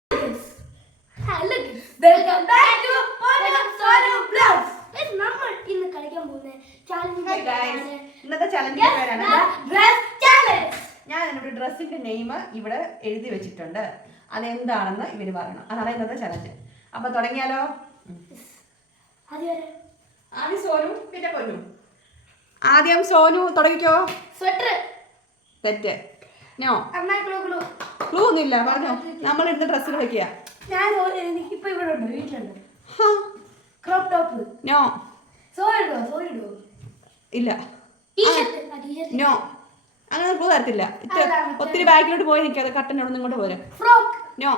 Welcome back to Sonu blogs. നമ്മൾ ഇന്ന് കളിക്കാൻ പോകുന്ന ചാലഞ്ച് ഇന്നത്തെ ചലഞ്ചിന്റെ പേരാണ് ഡ്രസ് ചാലഞ്ച്. ഞാൻ എന്നോട് ഡ്രസ്സിന്റെ നെയിം ഇവിടെ എഴുതി വെച്ചിട്ടുണ്ട്. അതെന്താണെന്ന് ഇവര് പറയണം. അതാണ് ഇന്നത്തെ ചലഞ്ച്. അപ്പൊ തുടങ്ങിയാലോ? ആദ്യം സോനു പിന്നെ പൊന്നു. ആദ്യം സോനു തുടങ്ങിക്കോ. സ്വെറ്റർ. തെറ്റ്. നോ. ക്ലൂ ഒന്നുമില്ല, പറഞ്ഞോ. നമ്മൾ ഇടുന്ന ഡ്രസ്സ് കളിക്കുക. ഞാൻ ഇപ്പൊ ഇവിടെ ഉണ്ട്, വീട്ടിലുണ്ട്. Crop top. നോ. സോയിഡോ ഇല്ല. നോ. അങ്ങനെ ക്ലൂ തരത്തില്ല. ഒത്തിരി ബാക്കിലോട്ട് പോയി നിൽക്കാതെ കട്ടനോട് ഇങ്ങോട്ട് പോരാ. Frock. No.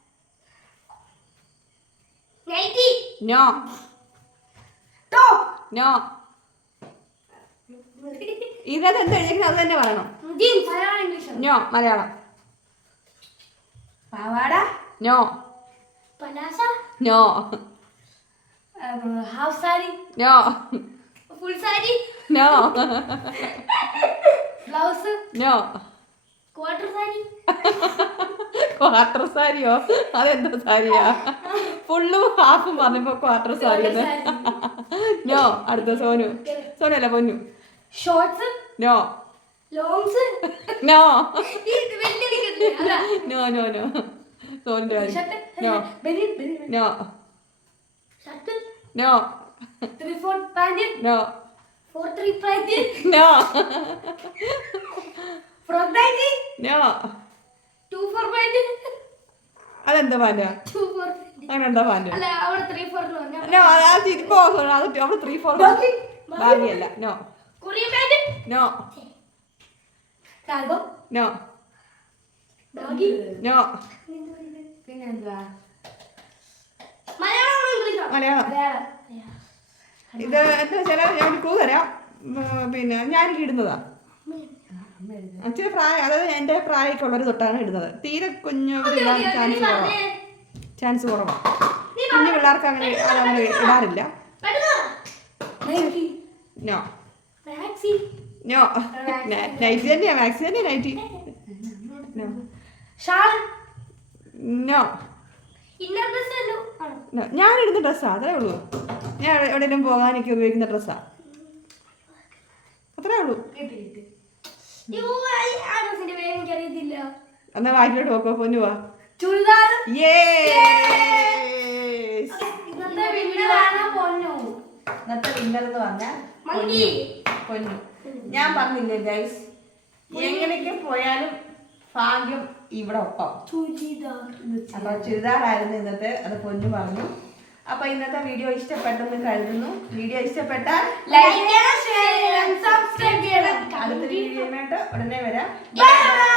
Nighty. No. Top. No. ഇതിനകത്ത് എന്താ എഴുതിയിരിക്കുന്നത് അത് തന്നെ പറയണം. Jeans. Malayalam English. No. Malayalam. പാവാട. No. Palazzo. No. Half sari. No. Full sari. No. Blouse. No. Quarter sari. Quarter സാരിയോ? അതെന്താ സാരിയാ? ഫുള്ളും ഹാഫും പറഞ്ഞപ്പോ ക്വാർട്ടർ സാരി. നോ. അടുത്ത സോനു. സോനു അല്ല, Ponnu. Shorts. No. Longs. No. No. No. No. സോനിന്റെ കാര്യം. No. No. Shirt. No. 3/4 pant. No. 4/3 pant. No. Frock pant. No. 2/4 pant. അതെന്താ പാൻറ്റാ? 2/4. അങ്ങനെ എന്താ പാൻറ്? അല്ല, അവിടെ 3/4 എന്ന് പറഞ്ഞാ. നോ. അത് ഇപ്പോ അവിടെ 3/4 ബാഗിയല്ല. No. Korean pant. No. Cargo. No. Doggy. No. പിന്നെന്താ? മലയാളം ഇംഗ്ലീഷോ? മലയാളം. ഇത് എന്താ വെച്ചാൽ ഞാൻ ക്ലൂ തരാം. പിന്നെ ഞാനെനിക്ക് ഇടുന്നതാ. ഇച്ചിരി പ്രായം, അതായത് എൻ്റെ പ്രായമൊക്കെ ഉള്ളവർ തൊട്ടാണ് ഇടുന്നത്. തീരെ കുഞ്ഞവർ ഇടാൻ ചാൻസ് കുറവാണ്. കുഞ്ഞു പിള്ളേർക്ക് അങ്ങനെ അതങ്ങനെ ഇടാറില്ല. നോ. നോ. നൈറ്റി തന്നെയാ, മാക്സി തന്നെയാ നൈറ്റി. നോ. ഞാൻ ഇടുന്ന ഡ്രസ്സാ, അത്രേ ഉള്ളൂ. ഞാൻ എവിടെയെങ്കിലും പോകാനൊക്കെ ഉപയോഗിക്കുന്ന ഡ്രസ്സാ, അത്രേ ഉള്ളൂ. എന്നാ ബാക്കിലോട്ട് നോക്കോ, പൊന്നു വാ. ഇന്നത്തെ വിന്നർ എന്ന് പറഞ്ഞാൽ പൊന്നു. ഞാൻ പറഞ്ഞില്ലേ ഗൈസ്, എങ്ങനെയൊക്കെ പോയാലും ഭാഗ്യം ഇവിടെ ഒപ്പം. അപ്പൊ ചുരിദാറായിരുന്നു ഇന്നത്തെ, അത് പൊന്നു പറഞ്ഞു. അപ്പൊ ഇന്നത്തെ വീഡിയോ ഇഷ്ടപ്പെട്ടെന്ന് കരുതുന്നു. വീഡിയോ ഇഷ്ടപ്പെട്ടാൽ ലൈക്ക് ചെയ്യണം, ഷെയർ ചെയ്യണം, സബ്സ്ക്രൈബ് ചെയ്യണം. അടുത്തൊരു വീഡിയോയുമായിട്ട് ഉടനെ വരാം.